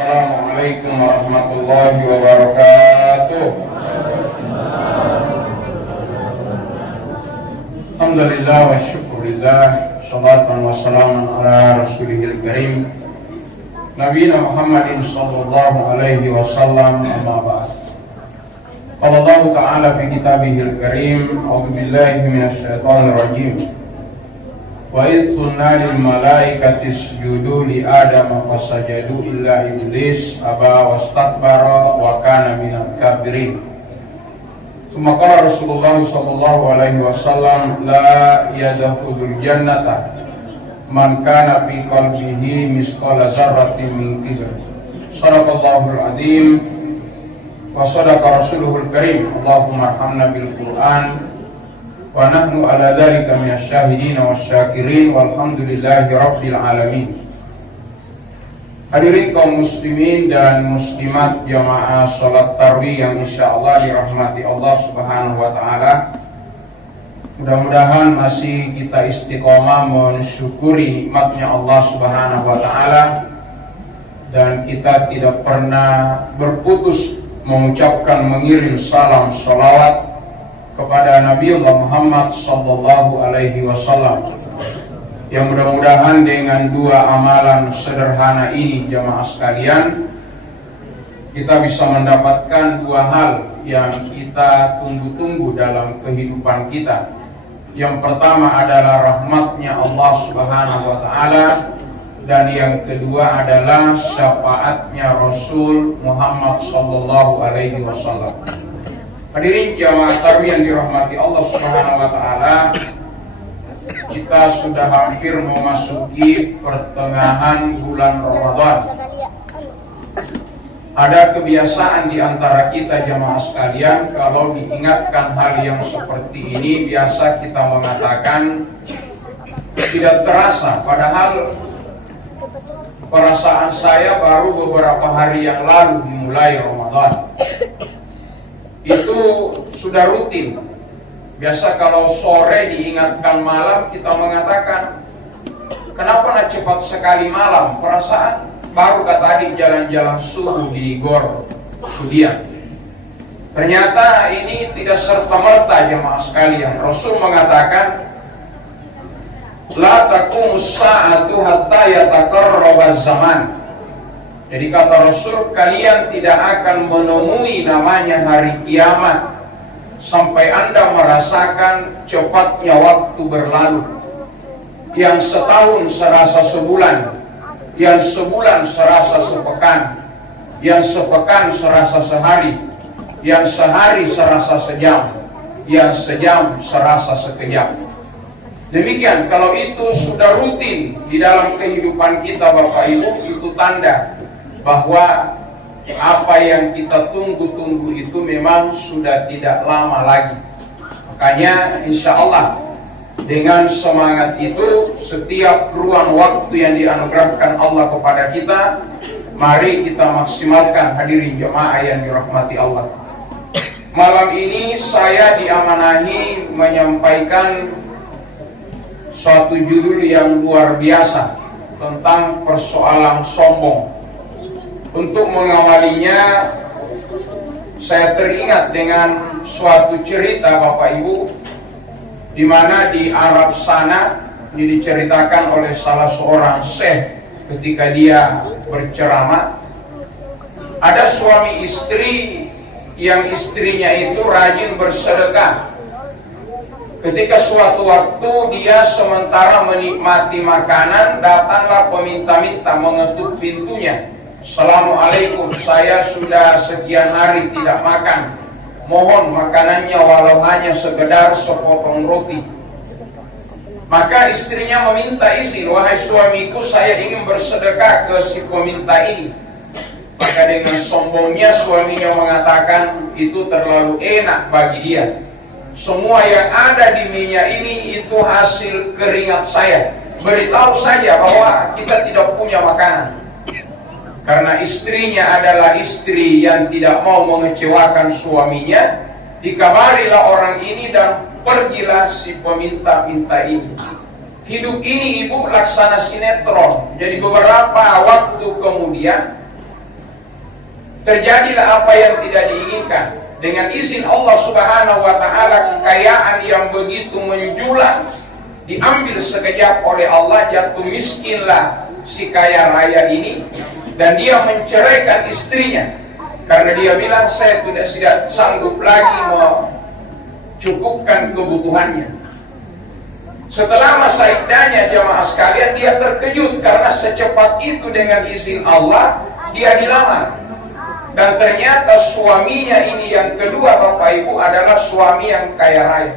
Assalamualaikum warahmatullahi wabarakatuh. Alhamdulillah wa syukurillah, salatan wa salamun ala rasulihil karim Nabiyina Muhammadin sallallahu alaihi wasallam, amma ba'd. Qala Allah ta'ala fi kitabihil karim, a'udzu billahi minasy syaithanir rajim. Wa idh qulna lil malaikati isjudu li adama fasajadu illa iblis aba wastakbara wa kana minal kafirin. Tsumma qala Rasulullah sallallahu alaihi wasallam la yadkhulul jannata man kana fi qalbihi misqala dzarratin min kibr. Shadaqallahul adzim wa shadaqa rasuluhul karim. Allahumma arhamna bil Qur'an wa nahnu ala dzalika minasyahidin wasyakirin walhamdulillahi rabbil alamin. Hadirin kaum muslimin dan muslimat jamaah salat tarawih yang insyaallah dirahmati Allah Subhanahu wa taala. Mudah-mudahan masih kita istiqomah mensyukuri nikmatnya Allah Subhanahu wa taala dan kita tidak pernah berputus mengucapkan, mengirim salam salawat kepada Nabi Allah Muhammad sallallahu alaihi wasallam. Yang mudah-mudahan dengan dua amalan sederhana ini jamaah sekalian, kita bisa mendapatkan dua hal yang kita tunggu-tunggu dalam kehidupan kita. Yang pertama adalah rahmatnya Allah Subhanahu wa ta'ala, dan yang kedua adalah syafaatnya Rasul Muhammad sallallahu alaihi wasallam. Hadirin jamaah tarawih yang dirahmati Allah Subhanahu wa taala, kita sudah hampir memasuki pertengahan bulan Ramadan. Ada kebiasaan di antara kita jamaah sekalian, kalau diingatkan hal yang seperti ini biasa kita mengatakan tidak terasa, padahal perasaan saya baru beberapa hari yang lalu dimulai Ramadan. Itu sudah rutin. Biasa kalau sore diingatkan malam, kita mengatakan kenapa nak cepat sekali malam, perasaan baru tadi jalan-jalan subuh di Gor Sudian. Ternyata ini tidak serta-merta jemaah sekalian. Rasul mengatakan la taqumus sa'atu hatta yataqarrabaz zaman. Jadi kata Rasul, kalian tidak akan menemui namanya hari kiamat sampai Anda merasakan cepatnya waktu berlalu. Yang setahun serasa sebulan, yang sebulan serasa sepekan, yang sepekan serasa sehari, yang sehari serasa sejam, yang sejam serasa sekejap. Demikian, kalau itu sudah rutin di dalam kehidupan kita Bapak Ibu, itu tanda bahwa apa yang kita tunggu-tunggu itu memang sudah tidak lama lagi. Makanya insya Allah dengan semangat itu, setiap ruang waktu yang dianugerahkan Allah kepada kita, mari kita maksimalkan. Hadirin jemaah yang dirahmati Allah, malam ini saya diamanahi menyampaikan suatu judul yang luar biasa tentang persoalan sombong. Untuk mengawalinya, saya teringat dengan suatu cerita Bapak Ibu, di mana di Arab sana ini diceritakan oleh salah seorang syekh ketika dia berceramah. Ada suami istri yang istrinya itu rajin bersedekah. Ketika suatu waktu dia sementara menikmati makanan, datanglah peminta-minta mengetuk pintunya. Assalamualaikum, saya sudah sekian hari tidak makan, mohon makanannya walau hanya sekedar sepotong roti. Maka istrinya meminta izin, wahai suamiku, saya ingin bersedekah ke si peminta ini. Maka dengan sombongnya suaminya mengatakan itu terlalu enak bagi dia. Semua yang ada di minyak ini itu hasil keringat saya. Beritahu saja bahwa kita tidak punya makanan. Karena istrinya adalah istri yang tidak mau mengecewakan suaminya, dikabarilah orang ini dan pergilah si peminta-minta ini. Hidup ini ibu laksana sinetron. Jadi beberapa waktu kemudian terjadilah apa yang tidak diinginkan. Dengan izin Allah Subhanahu wa Ta'ala, kekayaan yang begitu menjulang diambil sekejap oleh Allah, jatuh miskinlah si kaya raya ini, dan dia menceraikan istrinya karena dia bilang, saya tidak sanggup lagi mencukupkan kebutuhannya. Setelah masa iddahnya, jamaah sekalian, dia terkejut karena secepat itu dengan izin Allah dia dilamar. Dan ternyata suaminya ini yang kedua, Bapak Ibu, adalah suami yang kaya raya.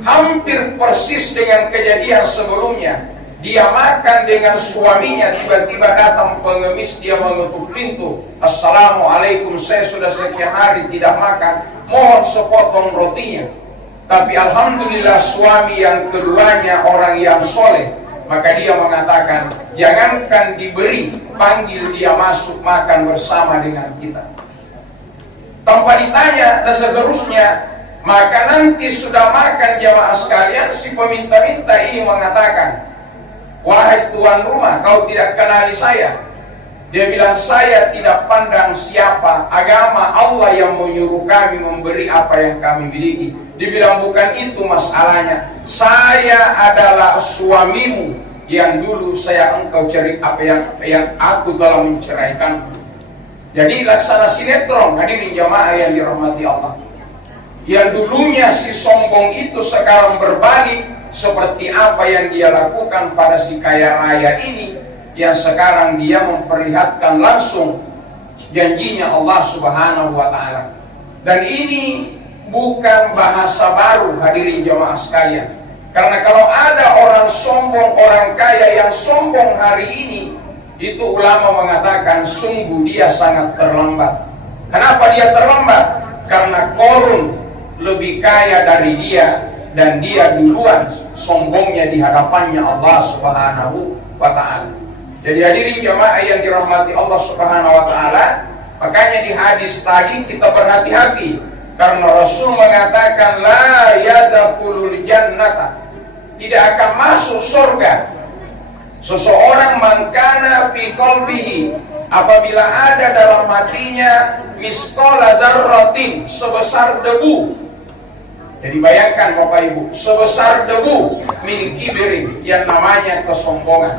Hampir persis dengan kejadian sebelumnya. Dia makan dengan suaminya, tiba-tiba datang pengemis, dia menutup pintu. Assalamualaikum, saya sudah sekian hari tidak makan, mohon sepotong rotinya. Tapi alhamdulillah suami yang keduanya orang yang soleh, maka dia mengatakan, jangankan diberi, panggil dia masuk makan bersama dengan kita. Tanpa ditanya dan seterusnya, maka nanti sudah makan jamaah sekalian, si peminta-minta ini mengatakan, wahai tuan rumah, kau tidak kenali saya. Dia bilang, saya tidak pandang siapa, agama Allah yang menyuruh kami memberi apa yang kami miliki. Dia bilang, bukan itu masalahnya, saya adalah suamimu yang dulu engkau cari, apa yang aku telah menceraikan. Jadi laksana sinetron, hadirin jamaah yang dirahmati Allah. Yang dulunya si sombong itu sekarang berbalik, seperti apa yang dia lakukan pada si kaya raya ini, yang sekarang dia memperlihatkan langsung janjinya Allah Subhanahu wa Ta'ala. Dan ini bukan bahasa baru, hadirin jamaah sekalian. Karena kalau ada orang sombong, orang kaya yang sombong hari ini, itu ulama mengatakan sungguh dia sangat terlambat. Kenapa dia terlambat? Karena Qarun lebih kaya dari dia, dan dia duluan sombongnya di hadapannya Allah Subhanahu wa Ta'ala. Jadi hadirin jamaah yang dirahmati Allah Subhanahu wa Ta'ala, makanya di hadis tadi kita berhati-hati, karena Rasul mengatakan la yadkhulul jannata, tidak akan masuk surga seseorang mangkana fi qalbihi, apabila ada dalam hatinya misqala dzarratin, sebesar debu. Jadi bayangkan Bapak Ibu, sebesar debu min kibrin, yang namanya kesombongan.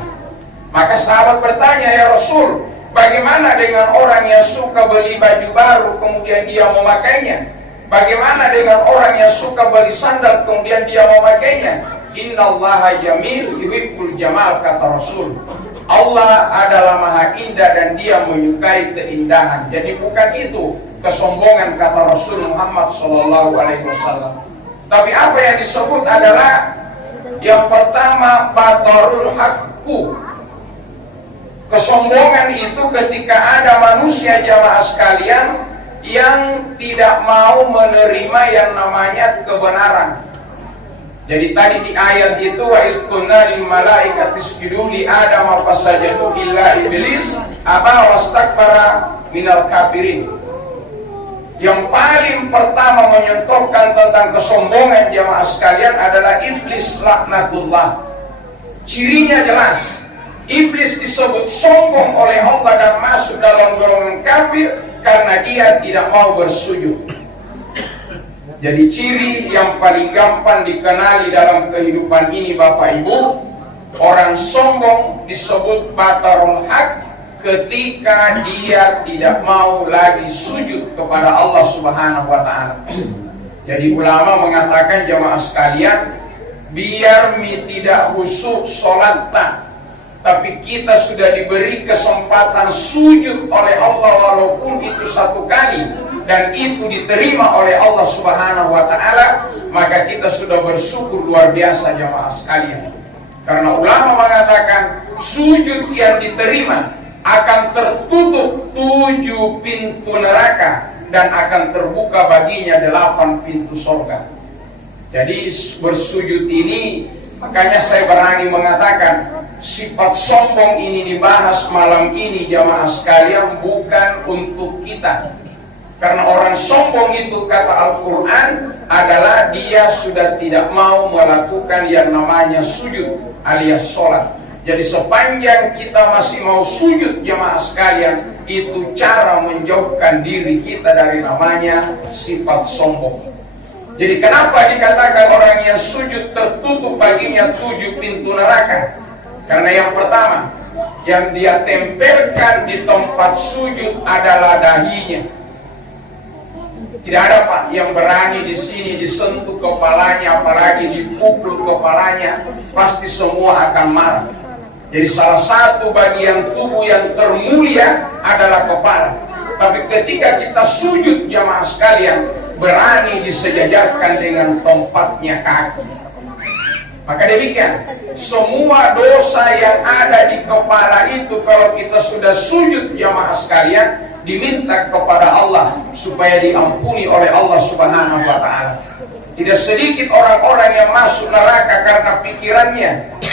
Maka sahabat bertanya, ya Rasul, bagaimana dengan orang yang suka beli baju baru kemudian dia memakainya? Bagaimana dengan orang yang suka beli sandal kemudian dia memakainya? Innallaha jamil yuhibbul jamal, kata Rasul. Allah adalah maha indah dan dia menyukai keindahan. Jadi bukan itu kesombongan, kata Rasul Muhammad SAW. Tapi apa yang disebut adalah yang pertama, batarul haqqu. Kesombongan itu ketika ada manusia jamaah sekalian yang tidak mau menerima yang namanya kebenaran. Jadi tadi di ayat itu, wa isqulna lil malaikati isjudu li Adam fasajadu illa iblis aba wastakbara minal kafirin. Yang paling pertama menyentuhkan tentang kesombongan jamaah sekalian adalah iblis laknatullah. Cirinya jelas. Iblis disebut sombong oleh Allah dan masuk dalam golongan kafir karena dia tidak mau bersujud. Jadi ciri yang paling gampang dikenali dalam kehidupan ini Bapak Ibu, orang sombong disebut batarul haq ketika dia tidak mau lagi sujud kepada Allah Subhanahu wa Ta'ala. Jadi ulama mengatakan jamaah sekalian, biar tidak khusyuk sholatnya, tapi kita sudah diberi kesempatan sujud oleh Allah walaupun itu satu kali, dan itu diterima oleh Allah Subhanahu wa Ta'ala, maka kita sudah bersyukur luar biasa jamaah sekalian. Karena ulama mengatakan sujud yang diterima akan tertutup 7 pintu neraka dan akan terbuka baginya 8 pintu surga. Jadi bersujud ini, makanya saya berani mengatakan sifat sombong ini dibahas malam ini jamaah sekalian bukan untuk kita. Karena orang sombong itu, kata Al-Quran, adalah dia sudah tidak mau melakukan yang namanya sujud alias sholat. Jadi sepanjang kita masih mau sujud jamaah sekalian, itu cara menjauhkan diri kita dari namanya sifat sombong. Jadi kenapa dikatakan orang yang sujud tertutup baginya 7 pintu neraka? Karena yang pertama, yang dia tempelkan di tempat sujud adalah dahinya. Tidak ada Pak yang berani di sini disentuh kepalanya, apalagi dipukul kepalanya, pasti semua akan marah. Jadi salah satu bagian tubuh yang termulia adalah kepala. Tapi ketika kita sujud jamaah sekalian, berani disejajarkan dengan tempatnya kaki. Maka demikian, semua dosa yang ada di kepala itu kalau kita sudah sujud jamaah sekalian, diminta kepada Allah supaya diampuni oleh Allah Subhanahu wa Ta'ala. Tidak sedikit orang-orang yang masuk neraka karena pikirannya.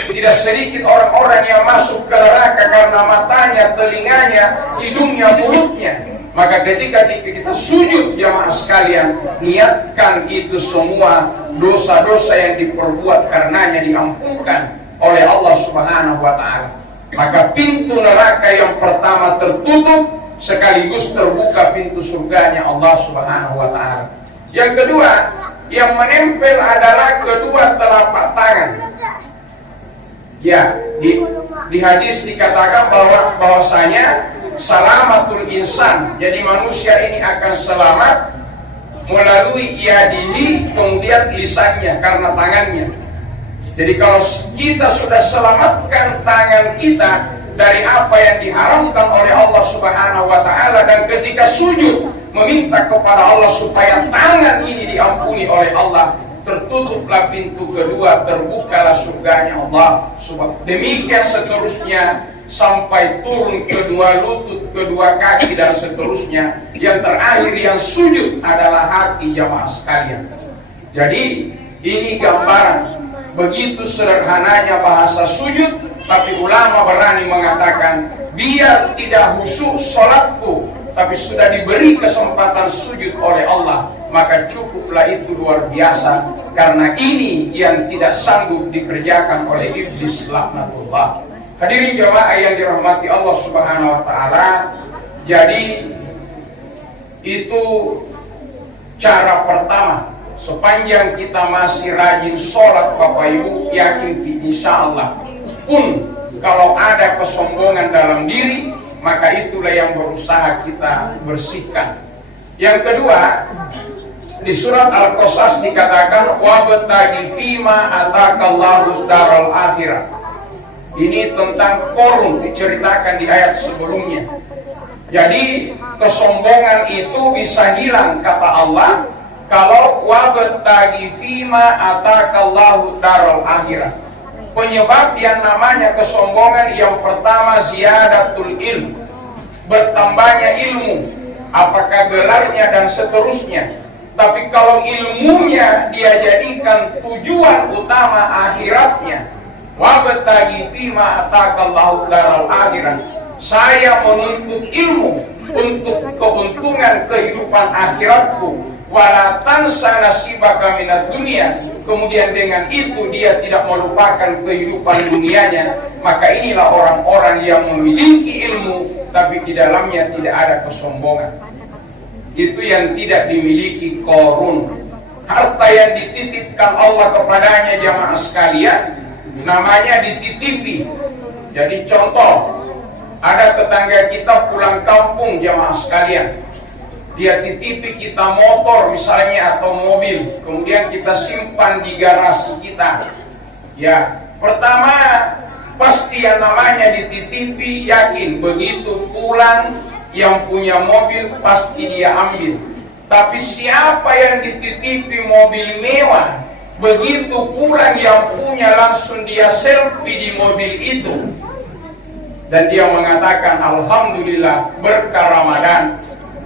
Tidak sedikit orang-orang yang masuk ke neraka karena matanya, telinganya, hidungnya, mulutnya. Maka ketika kita sujud jamaah sekalian, niatkan itu semua dosa-dosa yang diperbuat karenanya diampunkan oleh Allah Subhanahu wa Ta'ala. Maka pintu neraka yang pertama tertutup, sekaligus terbuka pintu surganya Allah Subhanahu wa Ta'ala. Yang kedua, yang menempel adalah kedua telapak tangan. Ya, di hadis dikatakan bahwasanya salamatul insan. Jadi manusia ini akan selamat melalui yadihi, kemudian lisannya karena tangannya. Jadi kalau kita sudah selamatkan tangan kita dari apa yang diharamkan oleh Allah Subhanahu wa Ta'ala, dan ketika sujud meminta kepada Allah supaya tangan ini diampuni oleh Allah, tertutuplah pintu kedua, terbukalah surganya Allah. Demikian seterusnya sampai turun kedua lutut, kedua kaki, dan seterusnya. Yang terakhir yang sujud adalah hati jamaah sekalian. Jadi ini gambaran begitu sederhananya bahasa sujud, tapi ulama berani mengatakan biar tidak khusyuk sholatku, tapi sudah diberi kesempatan sujud oleh Allah, maka cukuplah itu luar biasa. Karena ini yang tidak sanggup dikerjakan oleh iblis laknatullah. Hadirin jamaah yang dirahmati Allah Subhanahu wa Ta'ala, jadi itu cara pertama. Sepanjang kita masih rajin sholat Bapak Ibu, yakin insya Allah pun kalau ada kesombongan dalam diri, maka itulah yang berusaha kita bersihkan. Yang kedua, di surat Al-Qasas dikatakan wabtaghi fima atakallahu daral akhirah. Ini tentang korun, diceritakan di ayat sebelumnya. Jadi kesombongan itu bisa hilang kata Allah kalau wabtaghi fima atakallahu daral akhirah. Penyebab yang namanya kesombongan yang pertama ziyadatul ilm, bertambahnya ilmu, apakah gelarnya dan seterusnya. Tapi kalau ilmunya dia jadikan tujuan utama akhiratnya, wabtaghi fima atakallahu daral akhirah, saya menuntut ilmu untuk keuntungan kehidupan akhiratku, wala tansa nasibaka minad dunya. Kemudian dengan itu dia tidak melupakan kehidupan dunianya. Maka inilah orang-orang yang memiliki ilmu tapi di dalamnya tidak ada kesombongan. Itu yang tidak dimiliki korun. Harta yang dititipkan Allah kepadanya jamaah sekalian, namanya dititipi. Jadi contoh, ada tetangga kita pulang kampung jamaah sekalian, dia titipi kita motor misalnya atau mobil, kemudian kita simpan di garasi kita. Ya, pertama pasti yang namanya dititipi yakin begitu pulang yang punya mobil pasti dia ambil. Tapi siapa yang dititipi mobil mewah, begitu pulang yang punya langsung dia selfie di mobil itu, dan dia mengatakan alhamdulillah berkah Ramadan,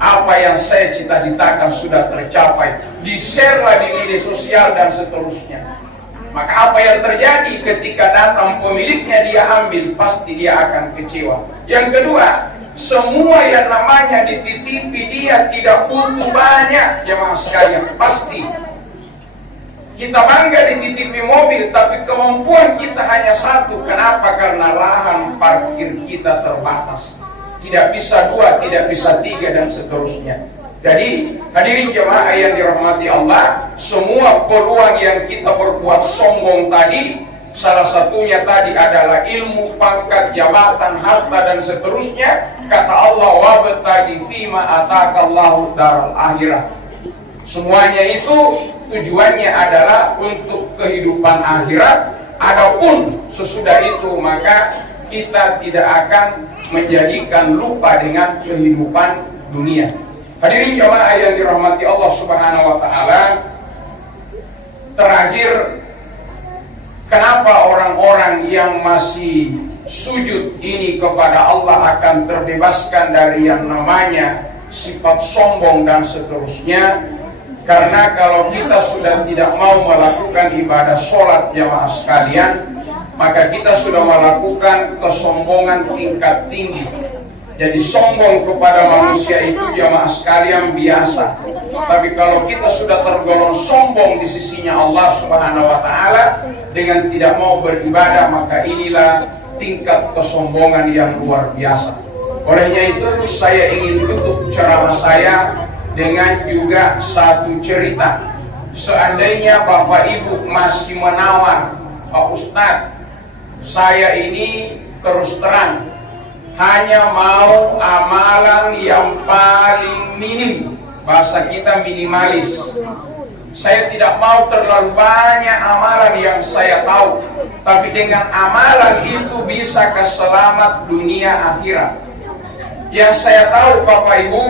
apa yang saya cita-citakan sudah tercapai, di-share di media sosial dan seterusnya. Maka apa yang terjadi ketika datang pemiliknya dia ambil, pasti dia akan kecewa. Yang kedua, semua yang namanya dititipi dia tidak butuh banyak jemaah sekalian. Pasti kita bangga dititipi mobil, tapi kemampuan kita hanya satu. Kenapa? Karena lahan parkir kita terbatas. tidak bisa 2, tidak bisa 3, dan seterusnya. Jadi hadirin jemaah yang dirahmati Allah, semua peluang yang kita berbuat sombong tadi, salah satunya tadi adalah ilmu, pangkat, jabatan, harta, dan seterusnya. Kata Allah, wabtaghi fima atakallahu daral akhirah. Semuanya itu tujuannya adalah untuk kehidupan akhirat. Adapun sesudah itu maka kita tidak akan menjadikan lupa dengan kehidupan dunia. Hadirin jemaah yang dirahmati Allah Subhanahu wa taala, terakhir, kenapa orang-orang yang masih sujud ini kepada Allah akan terbebaskan dari yang namanya sifat sombong dan seterusnya? Karena kalau kita sudah tidak mau melakukan ibadah sholat jamaah sekalian, maka kita sudah melakukan kesombongan tingkat tinggi. Jadi sombong kepada manusia itu jamaah sekalian biasa. Tapi kalau kita sudah tergolong sombong di sisinya Allah Subhanahu wa taala dengan tidak mau beribadah, maka inilah tingkat kesombongan yang luar biasa. Olehnya itu saya ingin tutup ceramah saya dengan juga satu cerita. Seandainya Bapak Ibu masih menawar, Pak Ustadz, saya ini terus terang hanya mau amalan yang paling minim, bahasa kita minimalis. Saya tidak mau terlalu banyak amalan yang saya tahu, tapi dengan amalan itu bisa keselamat dunia akhirat. Yang saya tahu Bapak Ibu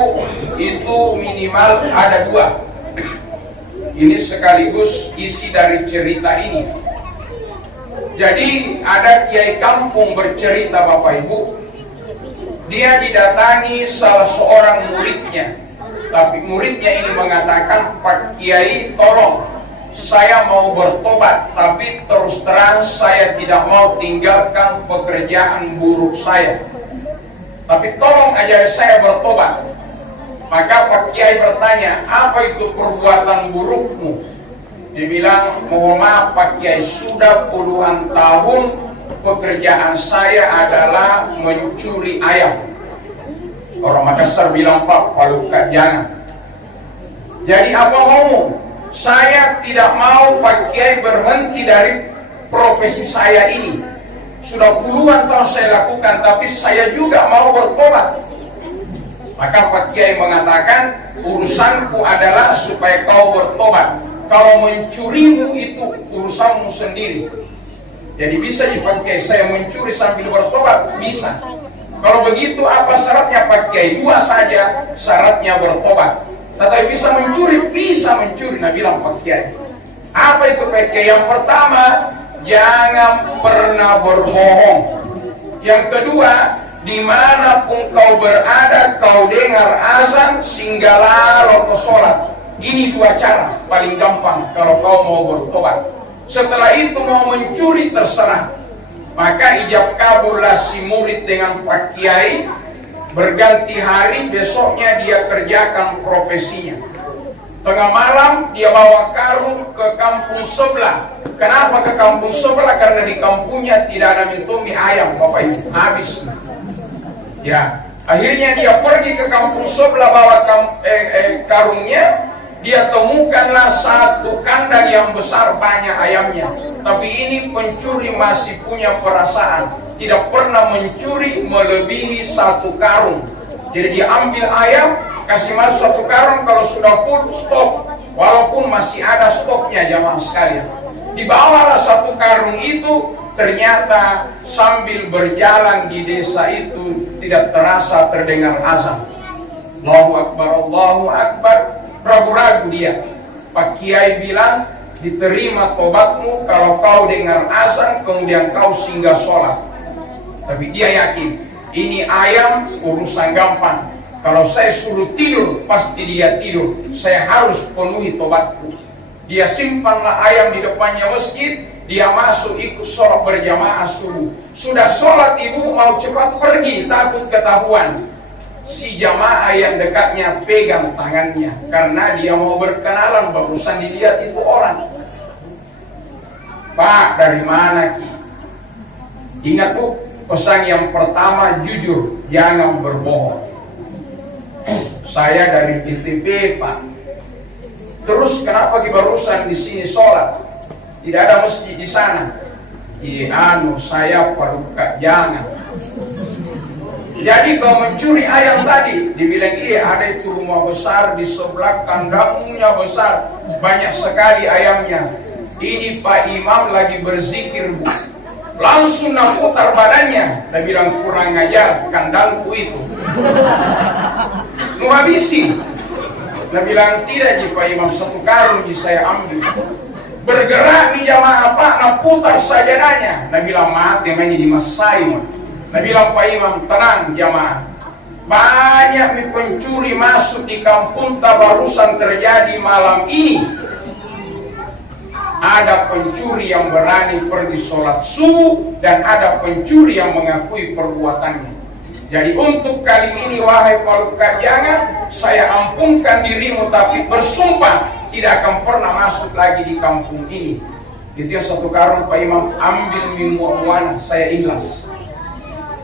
itu minimal ada 2. Ini sekaligus isi dari cerita ini. Jadi ada kiai kampung bercerita Bapak Ibu, dia didatangi salah seorang muridnya. Tapi muridnya ini mengatakan, Pak Kiai, tolong saya mau bertobat, tapi terus terang saya tidak mau tinggalkan pekerjaan buruk saya. Tapi tolong ajari saya bertobat. Maka Pak Kiai bertanya, apa itu perbuatan burukmu? Dia bilang, mohon maaf Pak Kiai, sudah puluhan tahun pekerjaan saya adalah mencuri ayam. Orang Makassar bilang, Pak, palukan jangan. Jadi apa mau? Saya tidak mau Pak Kiai berhenti dari profesi saya ini. Sudah puluhan tahun saya lakukan, tapi saya juga mau bertobat. Maka Pak Kiai mengatakan, urusanku adalah supaya kau bertobat. Kalau mencurimu itu urusanmu sendiri. Jadi bisa dipakai saya mencuri sambil bertobat? Bisa. Kalau begitu apa syaratnya Pak Kiai? 2 saja syaratnya bertobat. Tetapi bisa mencuri? Bisa mencuri. Nah bilang Pak Kiai. Apa itu Pak Kiai? Yang pertama, jangan pernah berbohong. Yang kedua, dimanapun kau berada, kau dengar azan, singgahlah ke sholat. Ini 2 cara paling gampang kalau kau mau bertobat. Setelah itu mau mencuri terserah. Maka ijab kabullah si murid dengan Pak Kiai. Berganti hari, besoknya dia kerjakan profesinya. Tengah malam dia bawa karung ke kampung sebelah. Kenapa ke kampung sebelah? Karena di kampungnya tidak ada mintomi ayam, Bapak Ibu, habis. Ya, akhirnya dia pergi ke kampung sebelah bawa karungnya. Dia temukanlah satu kandang yang besar, banyak ayamnya. Tapi ini pencuri masih punya perasaan, tidak pernah mencuri melebihi 1 karung. Jadi dia ambil ayam, kasih masuk 1 karung, kalau sudah full stop. Walaupun masih ada stoknya jamaah sekalian. Dibawalah 1 karung itu, ternyata sambil berjalan di desa itu tidak terasa terdengar azan. Allahu Akbar, Allahu Akbar. Ragu-ragu dia. Pak Kiai bilang, diterima tobatmu kalau kau dengar azan kemudian kau singgah sholat. Tapi dia yakin, ini ayam urusan gampang. Kalau saya suruh tidur, pasti dia tidur. Saya harus penuhi tobatku. Dia simpanlah ayam di depannya masjid. Dia masuk ikut sholat berjamaah subuh. Sudah sholat ibu mau cepat pergi, takut ketahuan. Si jamaah yang dekatnya pegang tangannya karena dia mau berkenalan, barusan dilihat itu orang. Pak, dari mana Ki? Ingat Bu, Pesan yang pertama, jujur, jangan berbohong. Saya dari ITB, Pak. Terus kenapa barusan di sini sholat? Tidak ada masjid di sana. Saya paduka, jangan. Jadi kau mencuri ayam tadi, dibilang ada itu rumah besar di sebelah kandangnya besar, banyak sekali ayamnya. Ini Pak Imam lagi berzikir, Bu. Langsung nak putar badannya, dia bilang kurang ajar kandangku itu. Nu habisi. Dia bilang tidak ji Pak Imam, 1 karung ji saya ambil. Bergerak di jamaah Pak, nak putar sajadahnya. Dia bilang mati mainnya di Masai. Dia bilang Pak Imam, tenang jamaah. Banyak pencuri masuk di kampung barusan terjadi malam ini. Ada pencuri yang berani pergi sholat subuh dan ada pencuri yang mengakui perbuatannya. Jadi untuk kali ini wahai Paluka, jangan, saya ampunkan dirimu tapi bersumpah tidak akan pernah masuk lagi di kampung ini. Itu yang 1 karung Pak Imam ambil mimmuana, saya ikhlas.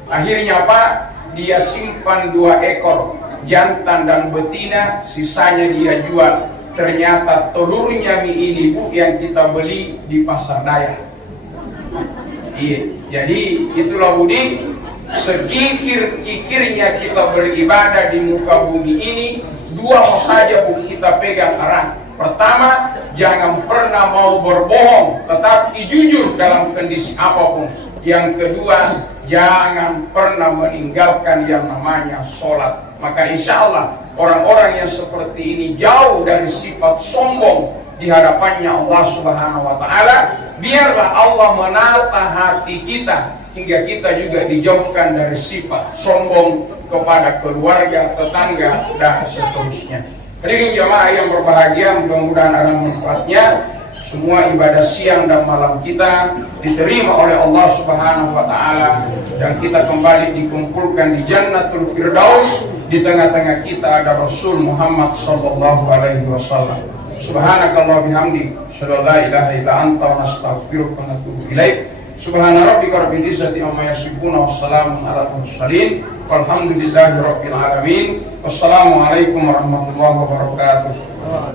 Akhirnya Pak, dia simpan 2 ekor jantan dan betina, sisanya dia jual. Ternyata telurnya mie ini Bu yang kita beli di pasar daya. Iya, jadi itulah Budi, sekikir-kikirnya kita beribadah di muka bumi ini, 2 saja Bu kita pegang erat. Pertama, jangan pernah mau berbohong, tetapi jujur dalam kondisi apapun. Yang kedua, jangan pernah meninggalkan yang namanya sholat. Maka insya Allah orang-orang yang seperti ini jauh dari sifat sombong di hadapannya Allah Subhanahu wa Ta'ala. Biarlah Allah menata hati kita hingga kita juga dijauhkan dari sifat sombong kepada keluarga, tetangga, dan seterusnya. Hadirin jamaah yang berbahagia, mudah-mudahan ada manfaatnya. Semua ibadah siang dan malam kita diterima oleh Allah Subhanahu wa Ta'ala, dan kita kembali dikumpulkan di Jannatul Firdaus. Di tengah-tengah kita ada Rasul Muhammad sallallahu alaihi wasallam. Subhanakallah bihamdi, asyhadu an la ilaha illa anta, wa nastaghfiruka wa natubu ilaik. Subhana rabbika rabbil izzati amma yasifun, wa salamun alal mursalin, walhamdulillahi rabbil alamin. Wassalamu alaikum warahmatullahi wabarakatuh.